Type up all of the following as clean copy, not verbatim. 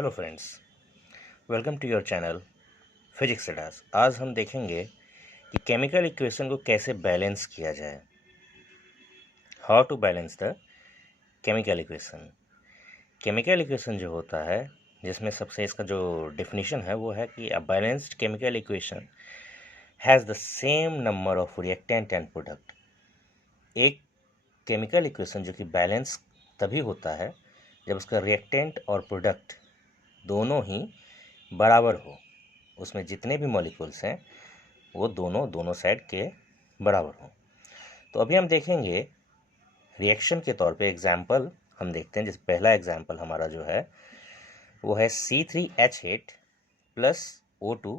Hello friends, welcome to your channel physics stars. आज हम देखेंगे कि केमिकल इक्वेशन को कैसे बैलेंस किया जाए। How to balance the chemical equation. Chemical equation जो होता है, जिसमें सबसे इसका जो डेफिनेशन है वो है कि a balanced chemical equation has the same number of reactant and product. एक केमिकल इक्वेशन जो कि बैलेंस तभी होता है जब उसका रिएक्टेंट और प्रोडक्ट दोनों ही बराबर हो। उसमें जितने भी मॉलिक्यूल्स हैं वो दोनों साइड के बराबर हों। तो अभी हम देखेंगे रिएक्शन के तौर पे एग्जाम्पल हम देखते हैं। जैसे पहला एग्जाम्पल हमारा जो है वो है C3H8 प्लस O2।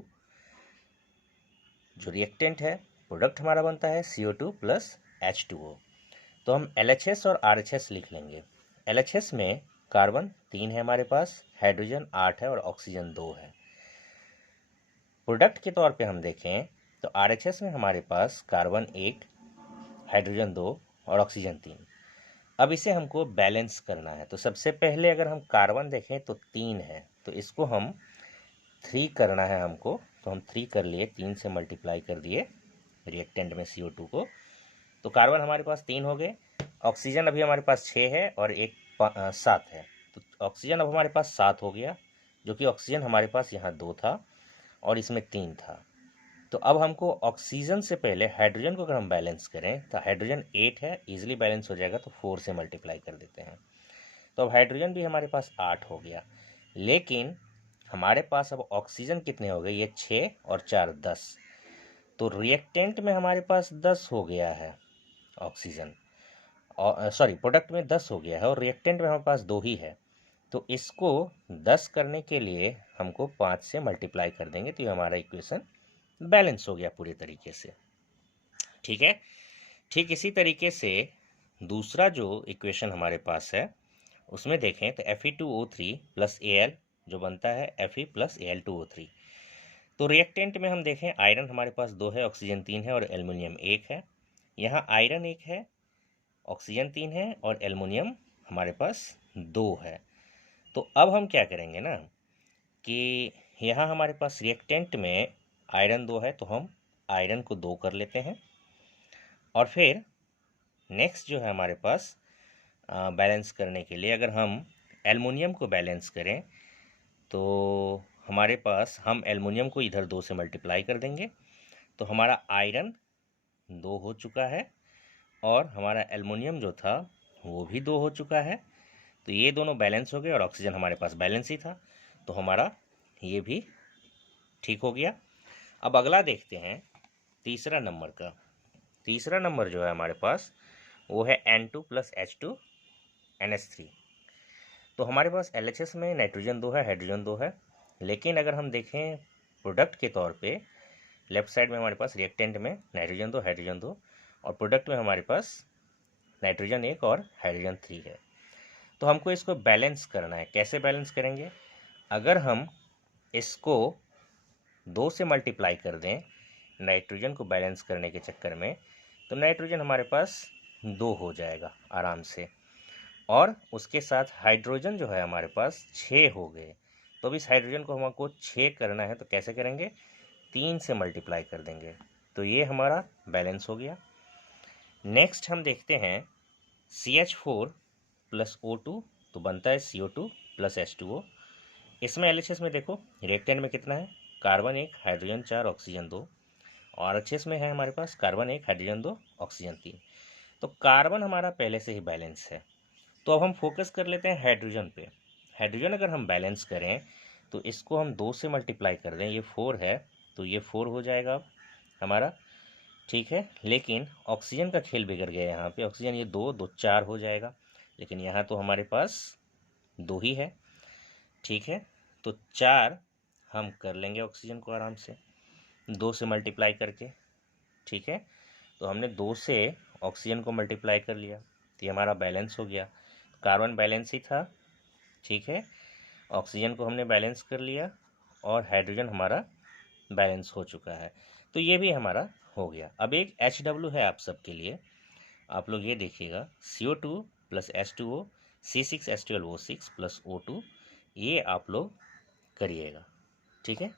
जो रिएक्टेंट है, प्रोडक्ट हमारा बनता है CO2 प्लस H2O। तो हम LHS और RHS लिख लेंगे। LHS में कार्बन 3 है हमारे पास, हाइड्रोजन 8 है और ऑक्सीजन 2 है। प्रोडक्ट के तौर पे हम देखें तो RHS में हमारे पास कार्बन 1, हाइड्रोजन 2 और ऑक्सीजन 3। अब इसे हमको बैलेंस करना है। तो सबसे पहले अगर हम कार्बन देखें तो 3 है, तो इसको हम 3 करना है हमको। तो हम 3 कर लिए, 3 से मल्टीप्लाई कर दिए रिएक्टेंट में CO2 को। तो कार्बन हमारे पास 3 हो गए। ऑक्सीजन अभी हमारे पास 6 है और एक 7 है। तो ऑक्सीजन अब हमारे पास 7 हो गया, जो कि ऑक्सीजन हमारे पास यहाँ 2 था और इसमें 3 था। तो अब हमको ऑक्सीजन से पहले हाइड्रोजन को अगर हम बैलेंस करें तो हाइड्रोजन 8 है, इजीली बैलेंस हो जाएगा, तो 4 से मल्टीप्लाई कर देते हैं। तो अब हाइड्रोजन भी हमारे पास 8 हो गया। लेकिन हमारे पास अब ऑक्सीजन कितने हो गए, ये 6 और 4 10। तो रिएक्टेंट में हमारे पास 10 हो गया है ऑक्सीजन, और सॉरी प्रोडक्ट में 10 हो गया है और रिएक्टेंट में हमारे पास 2 ही है। तो इसको 10 करने के लिए हमको 5 से मल्टीप्लाई कर देंगे, तो ये हमारा इक्वेशन बैलेंस हो गया पूरे तरीके से। ठीक है। ठीक इसी तरीके से दूसरा जो इक्वेशन हमारे पास है उसमें देखें तो Fe2O3 प्लस Al जो बनता है Fe प्लस Al2O3। तो रिएक्टेंट में हम देखें आयरन हमारे पास 2 है, ऑक्सीजन 3 है और एल्युमिनियम 1 है। यहाँ आयरन 1 है, ऑक्सीजन 3 है और एल्युमिनियम हमारे पास 2 है। तो अब हम क्या करेंगे ना कि यहाँ हमारे पास रिएक्टेंट में आयरन 2 है, तो हम आयरन को 2 कर लेते हैं। और फिर नेक्स्ट जो है हमारे पास बैलेंस करने के लिए अगर हम एल्युमिनियम को बैलेंस करें तो हमारे पास हम एल्युमिनियम को इधर 2 से मल्टीप्लाई कर देंगे, तो हमारा आयरन 2 हो चुका है और हमारा एल्युमिनियम जो था वो भी 2 हो चुका है। तो ये दोनों बैलेंस हो गए और ऑक्सीजन हमारे पास बैलेंस ही था, तो हमारा ये भी ठीक हो गया। अब अगला देखते हैं तीसरा नंबर का। तीसरा नंबर जो है हमारे पास वो है N2 प्लस H2 NH3। तो हमारे पास LHS में नाइट्रोजन 2 है, हाइड्रोजन 2 है। लेकिन अगर हम देखें प्रोडक्ट के तौर पे, लेफ्ट साइड में हमारे पास रिएक्टेंट में नाइट्रोजन 2 हाइड्रोजन 2 और प्रोडक्ट में हमारे पास नाइट्रोजन 1 और हाइड्रोजन 3 है। तो हमको इसको बैलेंस करना है। कैसे बैलेंस करेंगे? अगर हम इसको 2 से मल्टीप्लाई कर दें नाइट्रोजन को बैलेंस करने के चक्कर में, तो नाइट्रोजन हमारे पास 2 हो जाएगा आराम से। और उसके साथ हाइड्रोजन जो है हमारे पास 6 हो गए। तो अब इस हाइड्रोजन को हमको 6 करना है, तो कैसे करेंगे? 3 से मल्टीप्लाई कर देंगे, तो ये हमारा बैलेंस हो गया। नेक्स्ट हम देखते हैं CH4 प्लस O2, तो बनता है CO2 प्लस H2O। इसमें LHS में देखो रिएक्टेंट में कितना है, कार्बन 1 हाइड्रोजन 4 ऑक्सीजन 2, और RHS में है हमारे पास कार्बन 1 हाइड्रोजन 2 ऑक्सीजन 3। तो कार्बन हमारा पहले से ही बैलेंस है। तो अब हम फोकस कर लेते हैं हाइड्रोजन पे। हाइड्रोजन अगर हम बैलेंस करें तो इसको हम 2 से मल्टीप्लाई कर दें, ये 4 है तो ये 4 हो जाएगा अब हमारा। ठीक है। लेकिन ऑक्सीजन का खेल बिगड़ गया यहाँ पे। ऑक्सीजन ये 2 2 4 हो जाएगा, लेकिन यहाँ तो हमारे पास 2 ही है। ठीक है। तो 4 हम कर लेंगे ऑक्सीजन को आराम से 2 से मल्टीप्लाई करके। ठीक है। तो हमने 2 से ऑक्सीजन को मल्टीप्लाई कर लिया, तो ये हमारा बैलेंस हो गया। कार्बन बैलेंस ही था। ठीक है। ऑक्सीजन को हमने बैलेंस कर लिया और हाइड्रोजन हमारा बैलेंस हो चुका है, तो ये भी हमारा हो गया। अब एक HW है आप सबके लिए, आप लोग ये देखिएगा CO2 plus H2O C6H12O6 plus O2 ये आप लोग करिएगा, ठीक है।